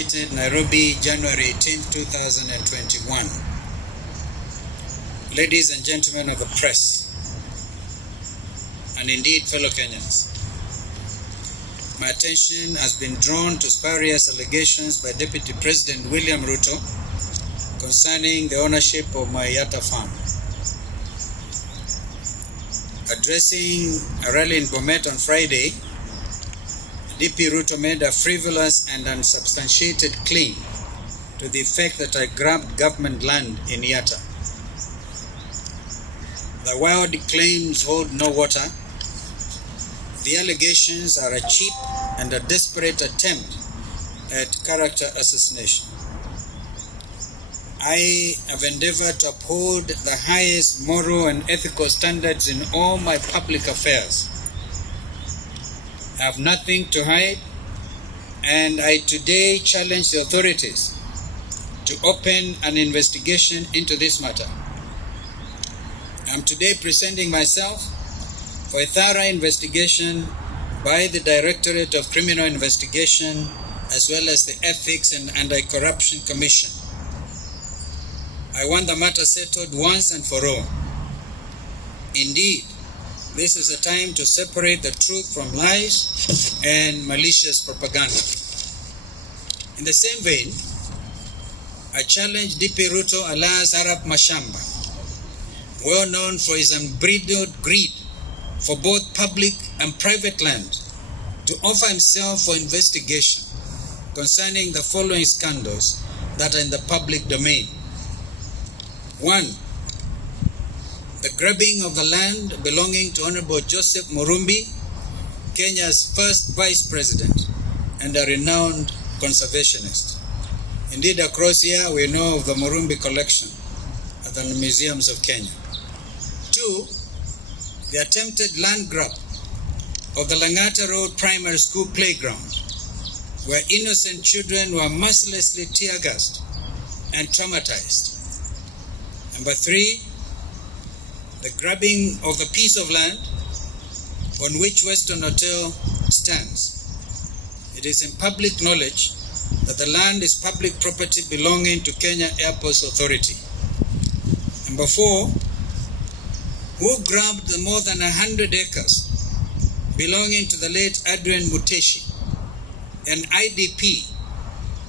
dated Nairobi, January 18, 2021. Ladies and gentlemen of the press, and indeed fellow Kenyans, my attention has been drawn to spurious allegations by Deputy President William Ruto concerning the ownership of Musyoka farm. Addressing a rally in Bomet on Friday, DP Ruto made a frivolous and unsubstantiated claim to the effect that I grabbed government land in Yatta. The wild claims hold no water. The allegations are a cheap and a desperate attempt at character assassination. I have endeavored to uphold the highest moral and ethical standards in all my public affairs. I have nothing to hide, and I today challenge the authorities to open an investigation into this matter. I am today presenting myself for a thorough investigation by the Directorate of Criminal Investigation as well as the Ethics and Anti-Corruption Commission. I want the matter settled once and for all. Indeed, this is a time to separate the truth from lies and malicious propaganda. In the same vein, I challenge DP Ruto alias Arap Mashamba, well known for his unbridled greed for both public and private land, to offer himself for investigation concerning the following scandals that are in the public domain. 1. The grabbing of the land belonging to Honorable Joseph Murumbi, Kenya's first Vice President and a renowned conservationist. Indeed, across here we know of the Murumbi collection at the museums of Kenya. 2. The attempted land grab of the Langata Road Primary School playground, where innocent children were mercilessly tear-gassed and traumatized. Number 3, the grabbing of the piece of land on which Western Hotel stands. It is in public knowledge that the land is public property belonging to Kenya Airports Authority. Number 4, who grabbed the more than 100 acres belonging to the late Adrian Muteshi, an IDP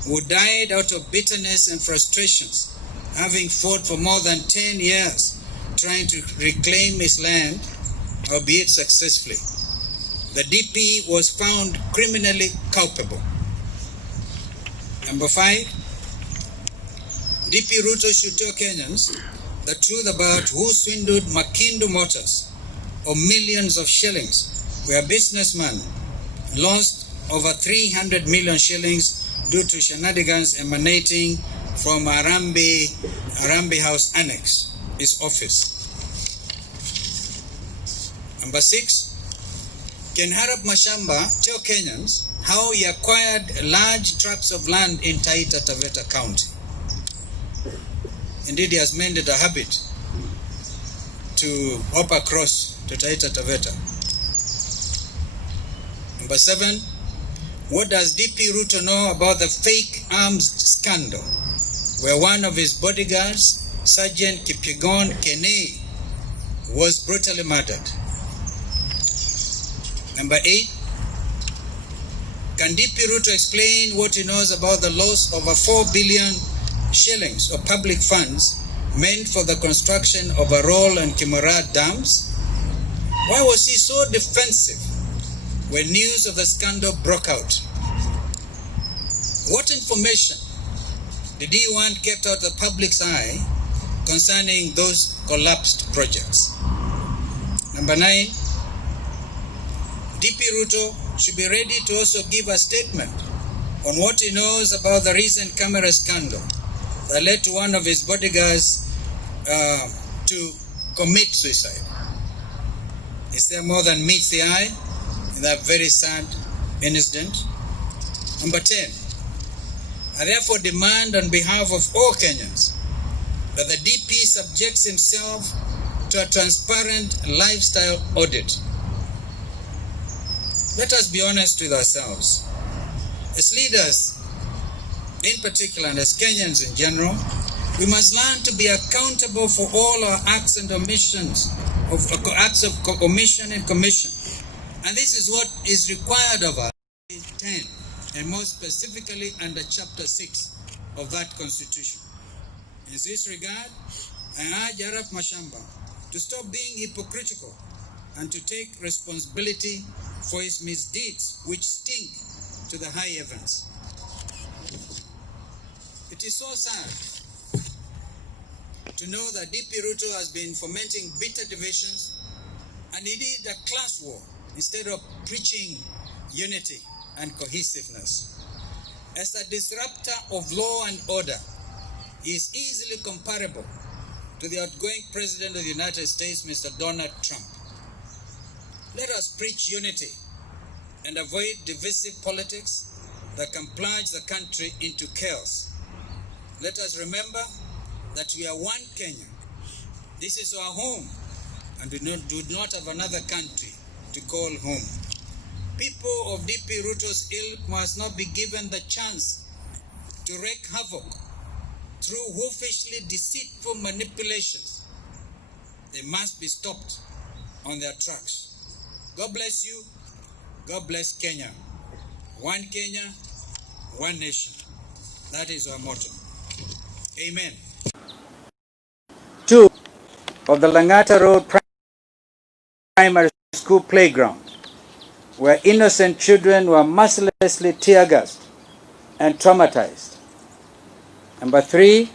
who died out of bitterness and frustrations, having fought for more than 10 years trying to reclaim his land, albeit successfully. The DP was found criminally culpable. Number 5, DP Ruto should tell Kenyans the truth about who swindled Makindu Motors of millions of shillings, where a businessman lost over 300 million shillings due to shenanigans emanating from Arambe House Annex, his office. Number 6, can Arap Mashamba tell Kenyans how he acquired large tracts of land in Taita Taveta County? Indeed, he has made it a habit to hop across to Taita Taveta. Number 7, what does DP Ruto know about the fake arms scandal, where one of his bodyguards, Sergeant Kipyegon Kene, was brutally murdered? Number 8, can DP Ruto explain what he knows about the loss of over 4 billion shillings of public funds meant for the construction of Arol and Kimura dams? Why was he so defensive when news of the scandal broke out? What information did he want kept out of the public's eye concerning those collapsed projects? Number 9, DP Ruto should be ready to also give a statement on what he knows about the recent camera scandal that led to one of his bodyguards to commit suicide. Is there more than meets the eye in that very sad incident? Number 10, I therefore demand on behalf of all Kenyans that the DP subjects himself to a transparent lifestyle audit. Let us be honest with ourselves. As leaders, in particular, and as Kenyans in general, we must learn to be accountable for all our acts and omissions, acts of omission and commission. And this is what is required of us, 10, and more specifically under Chapter 6 of that Constitution. In this regard, I urge Arap Mashamba to stop being hypocritical and to take responsibility for his misdeeds which stink to the high heavens. It is so sad to know that DP Ruto has been fomenting bitter divisions and indeed a class war instead of preaching unity and cohesiveness. As a disruptor of law and order, he is easily comparable to the outgoing President of the United States, Mr. Donald Trump. Let us preach unity and avoid divisive politics that can plunge the country into chaos. Let us remember that we are one Kenya. This is our home, and we do not have another country to call home. People of DP Ruto's ilk must not be given the chance to wreak havoc through wolfishly deceitful manipulations. They must be stopped on their tracks. God bless you. God bless Kenya. One Kenya, one nation. That is our motto. Amen. 2 of the Langata Road Primary School playground, where innocent children were mercilessly tear-gassed and traumatized. Number 3,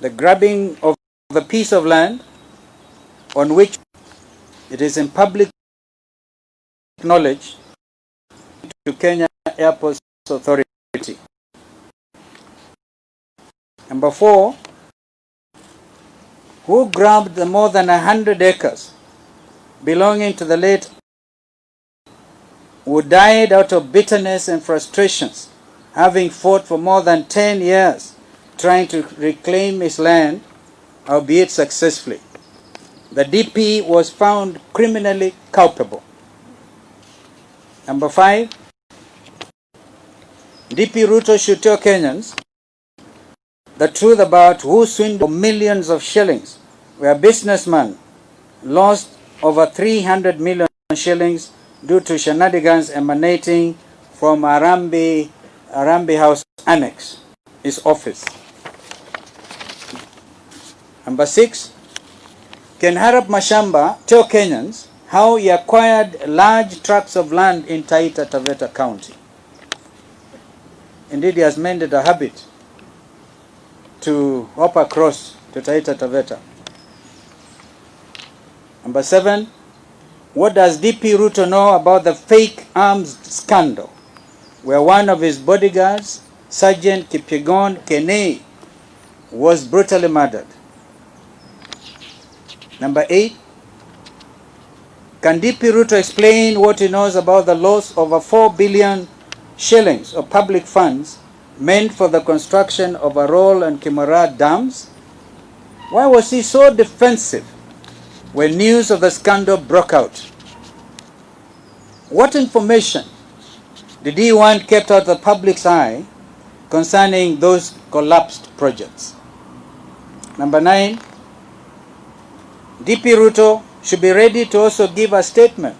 the grabbing of the piece of land on which it is in public knowledge to Kenya Airports Authority. Number 4, who grabbed the more than 100 acres belonging to the late, who died out of bitterness and frustrations, having fought for more than 10 years trying to reclaim his land, albeit successfully. The DP was found criminally culpable. Number 5, DP Ruto should tell Kenyans the truth about who swindled millions of shillings, where a businessman lost over 300 million shillings due to shenanigans emanating from Arambi House Annex, his office. Number 6, can Arap Mashamba tell Kenyans how he acquired large tracts of land in Taita Taveta County? Indeed, he has made it a habit to hop across to Taita Taveta. Number 7, what does DP Ruto know about the fake arms scandal, where one of his bodyguards, Sergeant Kipyegon Kenei, was brutally murdered? Number 8, can DP Ruto explain what he knows about the loss of over 4 billion shillings of public funds meant for the construction of Arol and Kimara dams? Why was he so defensive when news of the scandal broke out? What information did he want kept out of the public's eye concerning those collapsed projects? Number 9, DP Ruto should be ready to also give a statement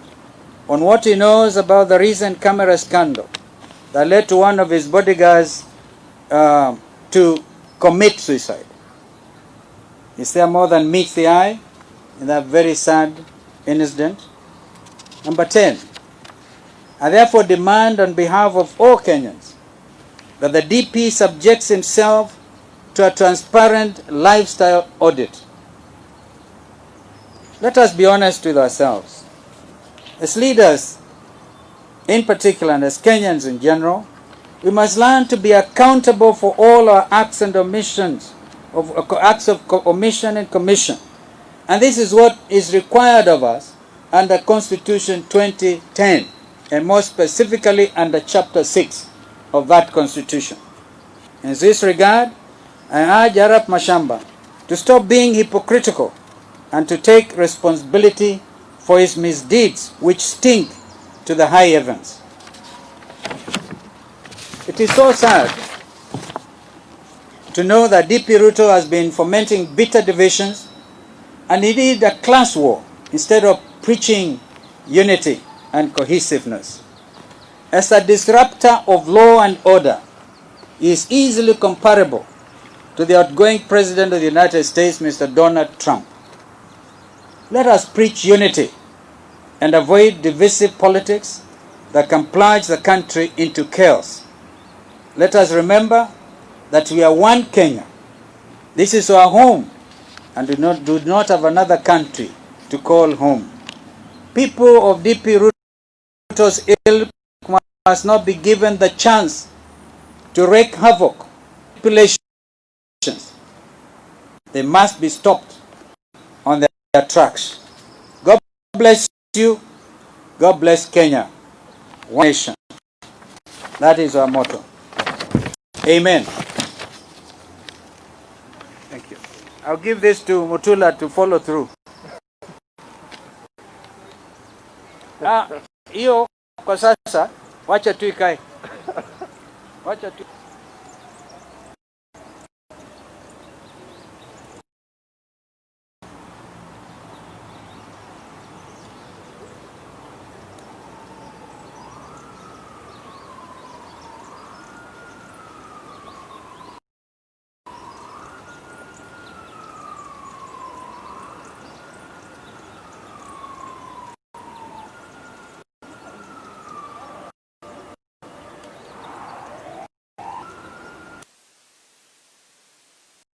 on what he knows about the recent camera scandal that led to one of his bodyguards to commit suicide. Is there more than meets the eye in that very sad incident? Number 10, I therefore demand on behalf of all Kenyans that the DP subjects himself to a transparent lifestyle audit. Let us be honest with ourselves. As leaders in particular, and as Kenyans in general, we must learn to be accountable for all our acts and omissions, acts of omission and commission. And this is what is required of us under Constitution 2010, and more specifically under Chapter 6 of that Constitution. In this regard, I urge Arap Mashamba to stop being hypocritical and to take responsibility for his misdeeds which stink to the high heavens. It is so sad to know that DP Ruto has been fomenting bitter divisions and he did a class war instead of preaching unity and cohesiveness. As a disruptor of law and order, he is easily comparable to the outgoing President of the United States, Mr. Donald Trump. Let us preach unity and avoid divisive politics that can plunge the country into chaos. Let us remember that we are one Kenya. This is our home, and do not have another country to call home. People of DP Ruto's ilk must not be given the chance to wreak havoc. Manipulations. They must be stopped on their tracks. God bless you. God bless Kenya. One nation. That is our motto. Amen. Thank you. I'll give this to Mutula to follow through. Hiyo kwa sasa wacha tu ikae. Wacha tu